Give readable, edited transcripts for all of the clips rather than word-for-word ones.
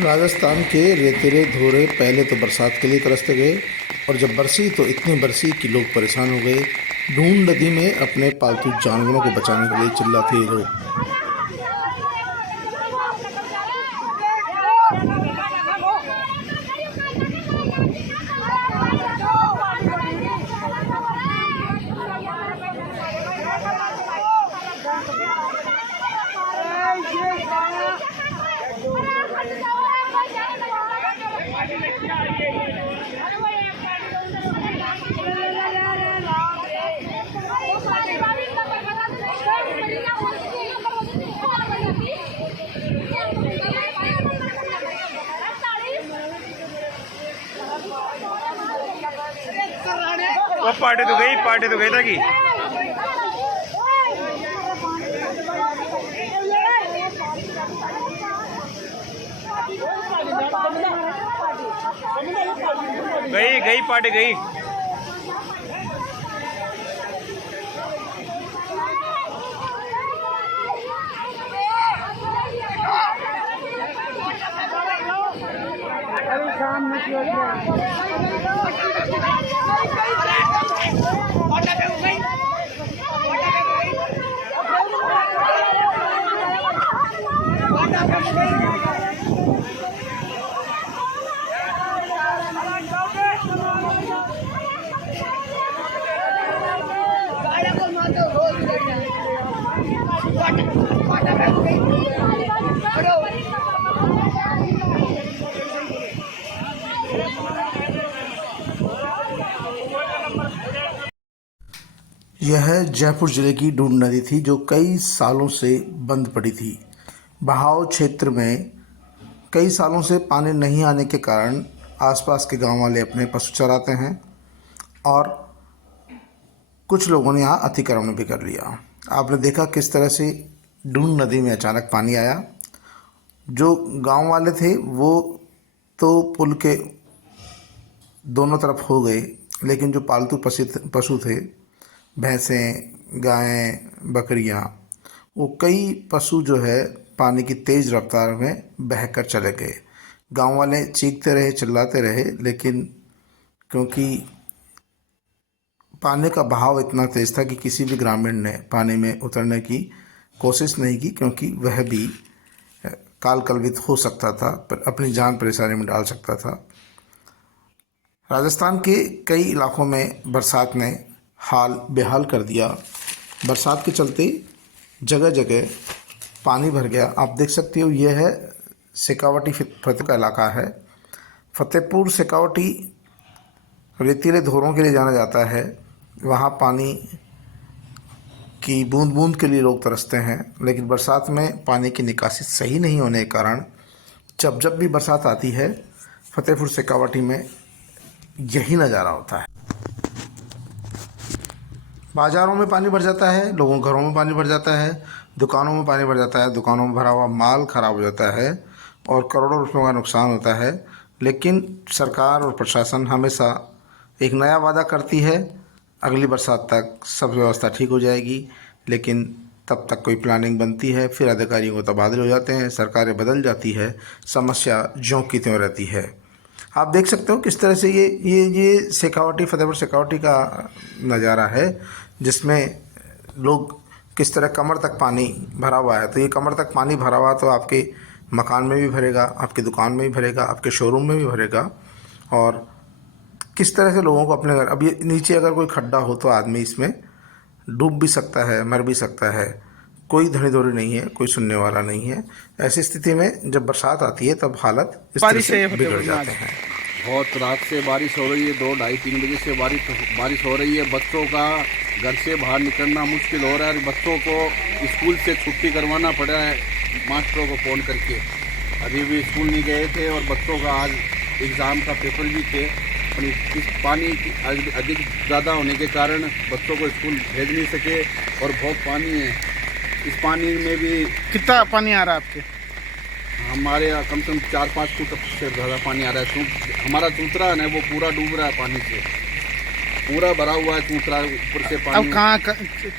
राजस्थान के रेतीले धोरे पहले तो बरसात के लिए तरसते गए और जब बरसी तो इतनी बरसी कि लोग परेशान हो गए। ढूंढ नदी में अपने पालतू जानवरों को बचाने के लिए चिल्लाते ये लोग। वो पार्टी तो गई था कि गई पार्टी गई। यह जयपुर जिले की ढूंढ नदी थी जो कई सालों से बंद पड़ी थी। बहाव क्षेत्र में कई सालों से पानी नहीं आने के कारण आसपास के गांव वाले अपने पशु चराते हैं और कुछ लोगों ने यहाँ अतिक्रमण भी कर लिया। आपने देखा किस तरह से ढूंढ नदी में अचानक पानी आया। जो गांव वाले थे वो तो पुल के दोनों तरफ हो गए, लेकिन जो पालतू पशु थे, भैंसें, गायें, बकरियां, वो कई पशु जो है पानी की तेज़ रफ्तार में बहकर चले गए। गांव वाले चीखते रहे, चिल्लाते रहे, लेकिन क्योंकि पानी का बहाव इतना तेज़ था कि किसी भी ग्रामीण ने पानी में उतरने की कोशिश नहीं की, क्योंकि वह भी काल कलवित हो सकता था, पर अपनी जान परेशानी में डाल सकता था। राजस्थान के कई इलाकों में बरसात ने हाल बेहाल कर दिया। बरसात के चलते जगह जगह पानी भर गया। आप देख सकते हो, यह है शेखावाटी फतेहपुर का इलाका है। फतेहपुर शेखावाटी रेतीले धोरों के लिए जाना जाता है। वहाँ पानी की बूंद बूंद के लिए लोग तरसते हैं, लेकिन बरसात में पानी की निकासी सही नहीं होने के कारण जब भी बरसात आती है फतेहपुर शेखावाटी में यही नज़ारा होता है। बाज़ारों में पानी भर जाता है, लोगों के घरों में पानी भर जाता है, दुकानों में पानी भर जाता है, दुकानों में भरा हुआ माल ख़राब हो जाता है और करोड़ों रुपयों का नुकसान होता है। लेकिन सरकार और प्रशासन हमेशा एक नया वादा करती है, अगली बरसात तक सब व्यवस्था ठीक हो जाएगी, लेकिन तब तक कोई प्लानिंग बनती है, फिर अधिकारियों को तबादले हो जाते हैं, सरकारें बदल जाती है, समस्या ज्यों की त्यों रहती है। आप देख सकते हो किस तरह से ये शेखावाटी, फतेहपुर शेखावाटी का नज़ारा है, जिसमें लोग किस तरह कमर तक पानी भरा हुआ है। तो ये कमर तक पानी भरा हुआ तो आपके मकान में भी भरेगा, आपकी दुकान में भी भरेगा, आपके शोरूम में भी भरेगा, और किस तरह से लोगों को अपने घर, अब ये नीचे अगर कोई खड्डा हो तो आदमी इसमें डूब भी सकता है, मर भी सकता है। कोई धनी धोरी नहीं है, कोई सुनने वाला नहीं है। ऐसी स्थिति में जब बरसात आती है तब हालत इस तरह से बिगड़ जाते हैं। बहुत रात से बारिश हो रही है, 2, ढाई, 3 बजे से बारिश हो रही है। बच्चों का घर से बाहर निकलना मुश्किल हो रहा है। बच्चों को स्कूल से छुट्टी करवाना पड़ा है मास्टरों को फ़ोन करके। अभी भी स्कूल नहीं गए थे और बच्चों का आज एग्ज़ाम का पेपर भी थे। इस पानी अधिक ज़्यादा होने के कारण बच्चों को स्कूल भेज नहीं सके और बहुत पानी है। इस पानी में भी कितना पानी आ रहा है आपके? हमारे यहाँ कम से कम 4-5 फुट से ज़्यादा पानी आ रहा है। हमारा चूतरा है ना, वो पूरा डूब रहा है पानी से, पूरा भरा हुआ है चूतरा ऊपर से पानी। अब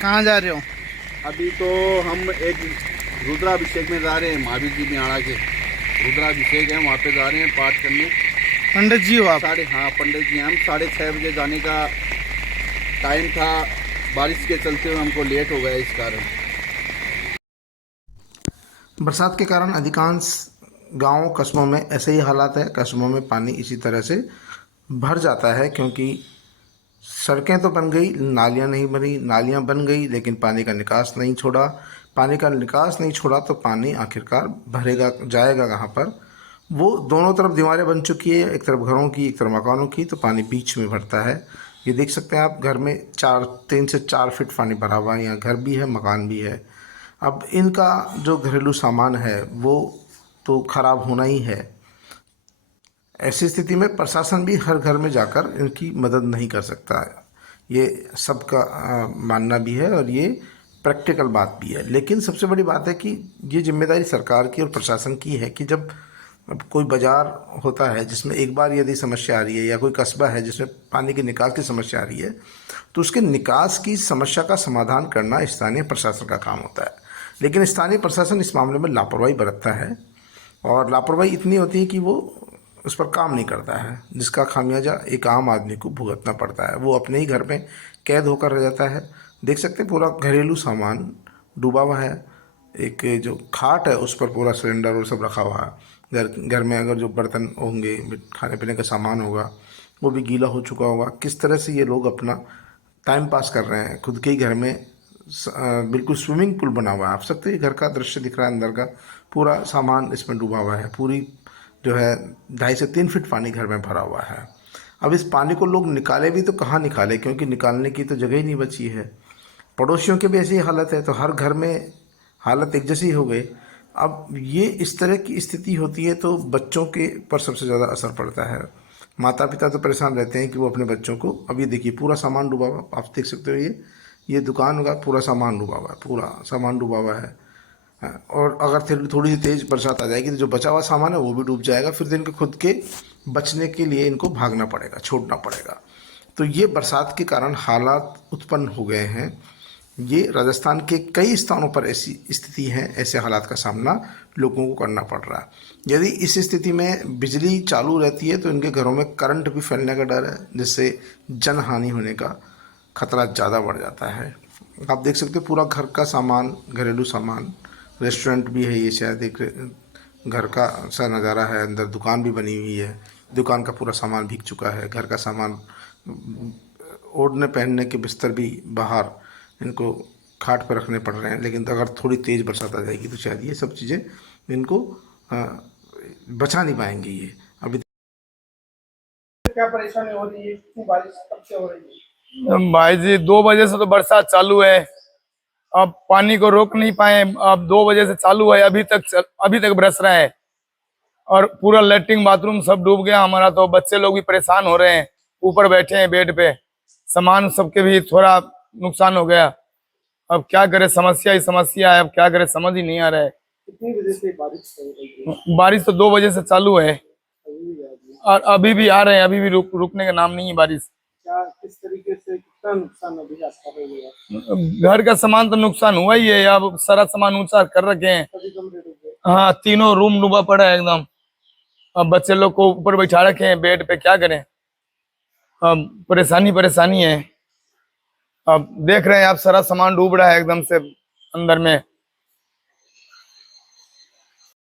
कहाँ जा रहे हो? अभी तो हम एक रुद्राभिषेक में जा रहे हैं, महावीर जी नियाड़ा के। रुद्राभिषेक है, वहाँ पे जा रहे हैं पाठ करने। पंडित जी हो आप? हाँ पंडित जी, हम 6:30 बजे जाने का टाइम था, बारिश के चलते हुए हमको लेट हो गया इस कारण। बरसात के कारण अधिकांश गांवों कस्बों में ऐसे ही हालात है। कस्बों में पानी इसी तरह से भर जाता है क्योंकि सड़कें तो बन गई, नालियां नहीं बनी। नालियां बन गई लेकिन पानी का निकास नहीं छोड़ा। पानी का निकास नहीं छोड़ा तो पानी आखिरकार भरेगा, जाएगा कहाँ पर? वो दोनों तरफ दीवारें बन चुकी है, एक तरफ घरों की, एक तरफ मकानों की, तो पानी बीच में भरता है। ये देख सकते हैं आप, घर में 3 से 4 फीट पानी भरा हुआ है। यहाँ घर भी है, मकान भी है। अब इनका जो घरेलू सामान है वो तो ख़राब होना ही है। ऐसी स्थिति में प्रशासन भी हर घर में जाकर इनकी मदद नहीं कर सकता है। ये सबका मानना भी है और ये प्रैक्टिकल बात भी है। लेकिन सबसे बड़ी बात है कि ये जिम्मेदारी सरकार की और प्रशासन की है कि जब अब कोई बाज़ार होता है जिसमें एक बार यदि समस्या आ रही है, या कोई कस्बा है जिसमें पानी के निकास की समस्या आ रही है, तो उसके निकास की समस्या का समाधान करना स्थानीय प्रशासन का काम होता है। लेकिन स्थानीय प्रशासन इस मामले में लापरवाही बरतता है, और लापरवाही इतनी होती है कि वो उस पर काम नहीं करता है, जिसका खामियाजा एक आम आदमी को भुगतना पड़ता है। वो अपने ही घर में कैद होकर रह जाता है। देख सकते हैं पूरा घरेलू सामान डूबा हुआ है। एक जो खाट है उस पर पूरा सिलेंडर और सब रखा हुआ है। घर में अगर जो बर्तन होंगे, खाने पीने का सामान होगा, वो भी गीला हो चुका होगा। किस तरह से ये लोग अपना टाइम पास कर रहे हैं। खुद के ही घर में बिल्कुल स्विमिंग पूल बना हुआ है। आप सकते हैं घर का दृश्य दिख रहा है, अंदर का पूरा सामान इसमें डूबा हुआ है। पूरी जो है 2.5 से 3 फीट पानी घर में भरा हुआ है। अब इस पानी को लोग निकाले भी तो कहाँ निकाले, क्योंकि निकालने की तो जगह ही नहीं बची है। पड़ोसियों की भी ऐसी हालत है, तो हर घर में हालत एक जैसी हो गई। अब ये इस तरह की स्थिति होती है तो बच्चों के पर सबसे ज़्यादा असर पड़ता है। माता पिता तो परेशान रहते हैं कि वो अपने बच्चों को, अब ये देखिए पूरा सामान डूबा हुआ, आप देख सकते हो, ये दुकान का पूरा सामान डूबा हुआ है, पूरा सामान डूबा हुआ है। और अगर थोड़ी सी तेज़ बरसात आ जाएगी तो जो बचा हुआ सामान है वो भी डूब जाएगा। फिर तो इनको खुद के बचने के लिए इनको भागना पड़ेगा, छोड़ना पड़ेगा। तो ये बरसात के कारण हालात उत्पन्न हो गए हैं। ये राजस्थान के कई स्थानों पर ऐसी स्थिति है, ऐसे हालात का सामना लोगों को करना पड़ रहा है। यदि इस स्थिति में बिजली चालू रहती है तो इनके घरों में करंट भी फैलने का डर है, जिससे जनहानि होने का खतरा ज़्यादा बढ़ जाता है। आप देख सकते हो पूरा घर का सामान, घरेलू सामान, रेस्टोरेंट भी है, ये शायद एक घर का सा नज़ारा है। अंदर दुकान भी बनी हुई है, दुकान का पूरा सामान भीग चुका है। घर का सामान, ओढ़ने पहनने के बिस्तर भी बाहर इनको खाट पर रखने पड़ रहे हैं। लेकिन अगर थोड़ी तेज़ बरसात आ जाएगी तो शायद ये सब चीज़ें इनको बचा नहीं पाएंगे। ये अभी क्या परेशानी हो रही है? इतनी बारिश कब से हो रही है? भाई जी 2 बजे से तो बरसात चालू है, अब पानी को रोक नहीं पाए। अब 2 बजे से चालू है, अभी तक बरस रहा है और पूरा लैट्रिन बाथरूम सब डूब गया हमारा। तो बच्चे लोग भी परेशान हो रहे हैं, ऊपर बैठे हैं बेड पे, सामान सबके भी थोड़ा नुकसान हो गया। अब क्या करे, समस्या ही समस्या है, अब क्या करे समझ ही नहीं आ रहा है। कितनी बजे से बारिश हो रही है? बारिश तो 2 बजे से चालू है अभी भी आ रही है। और अभी भी आ रहे हैं, अभी भी रुकने का नाम नहीं है बारिश। क्या किस तरीके से कितना नुकसान अभी आप कर रही है? घर का सामान तो नुकसान हुआ ही है, अब सारा सामान ऊंचा कर रखे हैं। सभी कमरे डूबे? हाँ, तीनों रूम डूबा पड़ा है एकदम। अब बच्चे लोग को ऊपर बैठा रखे हैं बेड पे, क्या करें। अब परेशानी है। अब देख रहे हैं आप, सारा सामान डूब रहा है एकदम से अंदर में।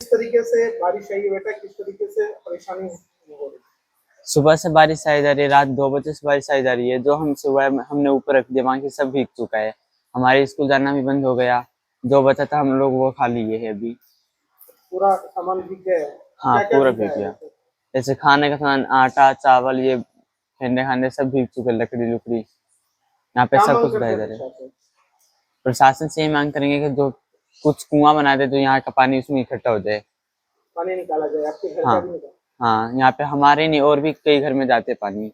किस तरीके से बारिश आई है बेटा, किस तरीके से परेशानी हो रही है? सुबह से बारिश आई जा रही है, रात 2 बजे से बारिश आई जा रही है। जो हम सुबह हमने ऊपर रख दिया, वहाँ की सब भीग चुका है। हमारे स्कूल जाना भी बंद हो गया, जो बचा था हम लोग वो खा लिए है अभी। पूरा सामान भीग गया है? हाँ, क्या-क्या पूरा भीगा भीग है? गया। जैसे खाने का सामान, आटा, चावल, ये ठंडे खाने सब भीग चुके, लकड़ी लुकड़ी, यहाँ पे क्या सब मांग कुछ करते बह हैं जा रहा है। प्रशासन? प्रशासन से ये मांग करेंगे कि जो कुछ कुआं बना दे, तो यहाँ का पानी उसमें इकट्ठा हो जाए। पानी निकाला जाए, आपके घर हाँ का भी निकाला? हाँ, यहाँ पे हमारे नहीं और भी कई घर में जाते पानी।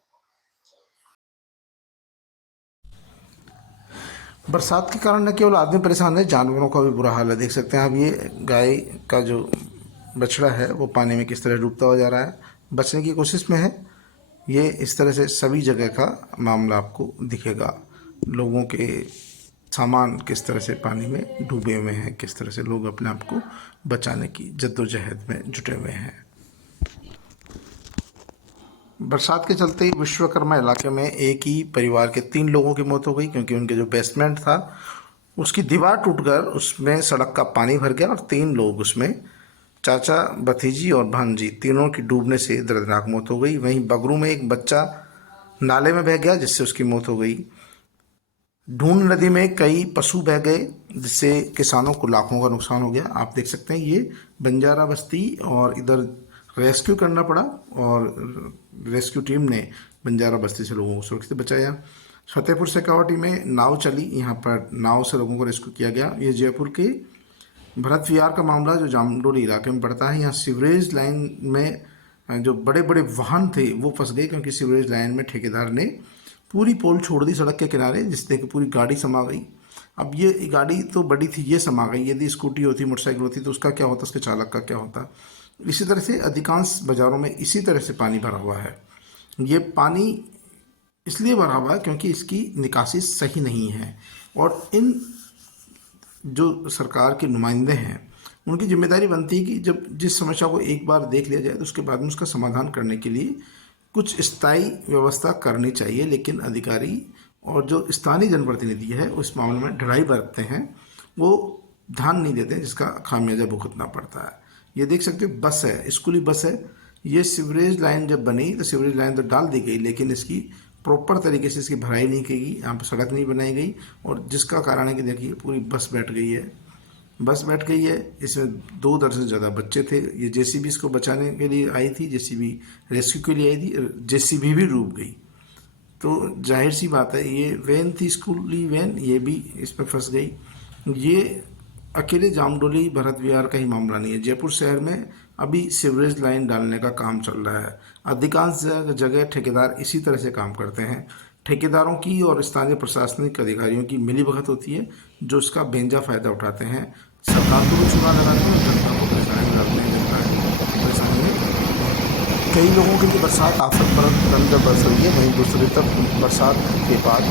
बरसात के कारण न केवल आदमी परेशान है, जानवरों का भी बुरा हाल है। देख सकते हैं आप, ये गाय का जो बछड़ा है वो पानी में किस तरह डूबता हुआ जा रहा है, बचने की कोशिश में है। ये इस तरह से सभी जगह का मामला आपको दिखेगा। लोगों के सामान किस तरह से पानी में डूबे हुए हैं, किस तरह से लोग अपने आप को बचाने की जद्दोजहद में जुटे हुए हैं। बरसात के चलते ही विश्वकर्मा इलाके में एक ही परिवार के 3 लोगों की मौत हो गई, क्योंकि उनके जो बेसमेंट था उसकी दीवार टूटकर उसमें सड़क का पानी भर गया और 3 लोग उसमें, चाचा, भतीजी और भांजी, तीनों की डूबने से दर्दनाक मौत हो गई। वहीं बगरू में एक बच्चा नाले में बह गया जिससे उसकी मौत हो गई। ढूंढ नदी में कई पशु बह गए जिससे किसानों को लाखों का नुकसान हो गया। आप देख सकते हैं ये बंजारा बस्ती, और इधर रेस्क्यू करना पड़ा और रेस्क्यू टीम ने बंजारा बस्ती से लोगों को सुरक्षित बचाया। फतेहपुर शेखावाटी में नाव चली, यहाँ पर नाव से लोगों को रेस्क्यू किया गया। ये जयपुर के भरत विहार का मामला जो जामडोली इलाके में पड़ता है। यहाँ सीवरेज लाइन में जो बड़े बड़े वाहन थे वो फंस गए, क्योंकि सीवरेज लाइन में ठेकेदार ने पूरी पोल छोड़ दी सड़क के किनारे, जिससे कि पूरी गाड़ी समा गई। अब ये गाड़ी तो बड़ी थी, ये समा गई। यदि स्कूटी होती, मोटरसाइकिल होती तो उसका क्या होता, उसके चालक का क्या होता। इसी तरह से अधिकांश बाज़ारों में इसी तरह से पानी भरा हुआ है। ये पानी इसलिए भरा हुआ है क्योंकि इसकी निकासी सही नहीं है, और इन जो सरकार के नुमाइंदे हैं उनकी जिम्मेदारी बनती है कि जब जिस समस्या को एक बार देख लिया जाए तो उसके बाद में उसका समाधान करने के लिए कुछ स्थायी व्यवस्था करनी चाहिए। लेकिन अधिकारी और जो स्थानीय जनप्रतिनिधि है उस मामले में ढिलाई बरतते हैं, वो ध्यान नहीं देते, जिसका खामियाजा भुगतना पड़ता है। ये देख सकते हो बस है, स्कूली बस है। ये सीवरेज लाइन जब बनी तो सीवरेज लाइन तो डाल दी गई, लेकिन इसकी प्रॉपर तरीके से इसकी भराई नहीं की गई, यहाँ पर सड़क नहीं बनाई गई, और जिसका कारण है कि देखिए पूरी बस बैठ गई है। बस बैठ गई है, इसमें 2 दर्जन से ज़्यादा बच्चे थे। ये जेसीबी इसको बचाने के लिए आई थी, जेसीबी रेस्क्यू के लिए आई थी, जेसीबी भी डूब गई। तो जाहिर सी बात है ये वैन थी, स्कूली वैन, ये भी इसमें फंस गई। ये अकेले जामडोली भरत विहार का ही मामला नहीं है, जयपुर शहर में अभी सीवरेज लाइन डालने का काम चल रहा है। अधिकांश जगह ठेकेदार इसी तरह से काम करते हैं। ठेकेदारों की और स्थानीय प्रशासनिक अधिकारियों की मिलीभगत होती है, जो इसका बेंजा फ़ायदा उठाते हैं। सरकार को भी चुना लगाते हैं और जनता को परेशानी में डालते हैं। जनता परेशानी में कई लोगों के लिए बरसात आफत बनकर बरस रही है। वहीं दूसरी तरफ बरसात के बाद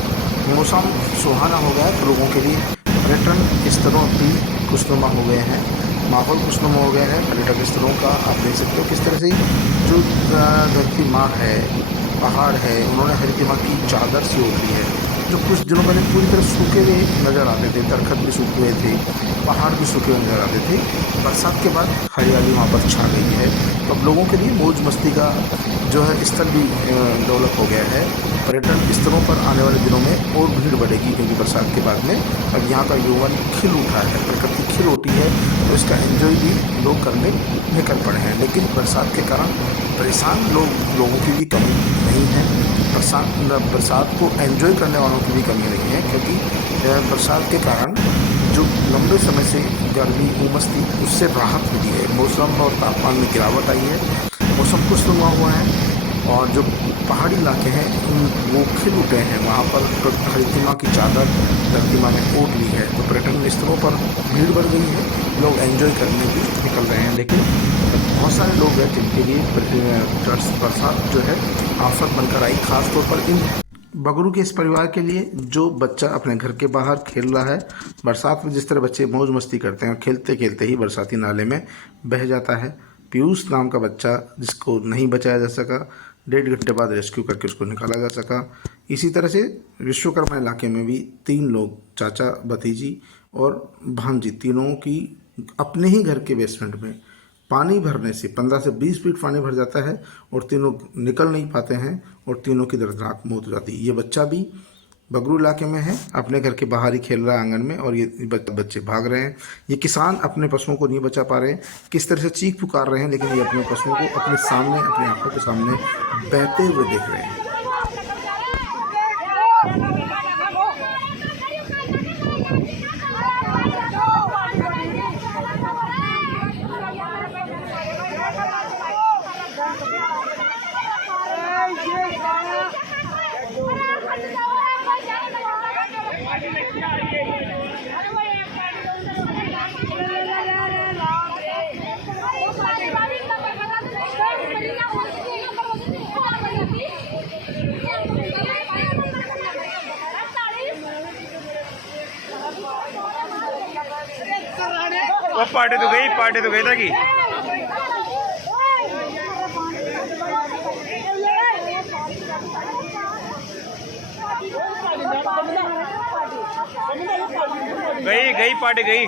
मौसम सुहाना हो गया है, तो लोगों के लिए पर्यटन स्थलों भी खुशनुमा हो गए हैं, माहौल खुशनुमा हो गया है पर्यटक स्थलों का। आप देख सकते हो किस तरह से जो धरती माँ है, पहाड़ है, उन्होंने हरित माँ की चादर सी ओढ़ ली है। जो कुछ दिनों पहले पूरी तरह सूखे हुए नज़र आते थे, दरख्त भी सूखे हुए थे, पहाड़ भी सूखे हुए नज़र आते थे, बरसात के बाद हरियाली वहाँ पर छा गई है। तो अब लोगों के लिए मौज मस्ती का जो है स्थल भी डेवलप हो गया है। पर्यटन स्थलों पर आने वाले दिनों में और भीड़ बढ़ेगी, क्योंकि बरसात के बाद में अब यहाँ का यौवन खिल उठा है, प्रकृति खिल उठी है, तो इसका एंजॉय भी लोग करने निकल पड़े हैं। लेकिन बरसात के कारण परेशान लोगों की भी कमी नहीं है, बरसात को एंजॉय करने वालों की भी कमी नहीं है, क्योंकि बरसात के कारण जो लंबे समय से गर्मी उमस थी उससे राहत मिली है। मौसम और तापमान में गिरावट आई है, मौसम खुशनुमा हुआ है, और जो पहाड़ी इलाके हैं वो खिल उठे हैं। वहाँ पर हरित माँ की चादर धरती माँ ने ओढ़ ली है, तो पर्यटन स्थलों पर भीड़ बढ़ गई है, लोग एंजॉय करने भी निकल रहे हैं। लेकिन बहुत सारे लोग हैं जिनके लिए बरसात जो है आफत बनकर आई, खासतौर पर इन बगरू के इस परिवार के लिए जो बच्चा अपने घर के बाहर खेल रहा है। बरसात में जिस तरह बच्चे मौज मस्ती करते हैं, खेलते खेलते ही बरसाती नाले में बह जाता है। पीयूष नाम का बच्चा जिसको नहीं बचाया जा सका, 1.5 घंटे बाद रेस्क्यू करके उसको निकाला जा सका। इसी तरह से विश्वकर्मा इलाके में भी 3 लोग, चाचा, भतीजी और भांजी, तीनों की अपने ही घर के बेसमेंट में पानी भरने से 15 से 20 फीट पानी भर जाता है, और तीनों निकल नहीं पाते हैं, और तीनों की दर्दनाक मौत हो जाती है। ये बच्चा भी बगरू इलाके में है, अपने घर के बाहर ही खेल रहा है आंगन में, और ये बच्चे भाग रहे हैं। ये किसान अपने पशुओं को नहीं बचा पा रहे हैं, किस तरह से चीख पुकार रहे हैं, लेकिन ये अपने पशुओं को अपने सामने, अपनी आंखों के सामने बहते हुए देख रहे हैं। पार्टी तो गई था कि गई पार्टी गई।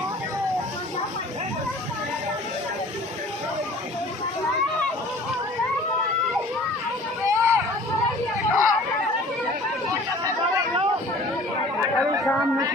शाम में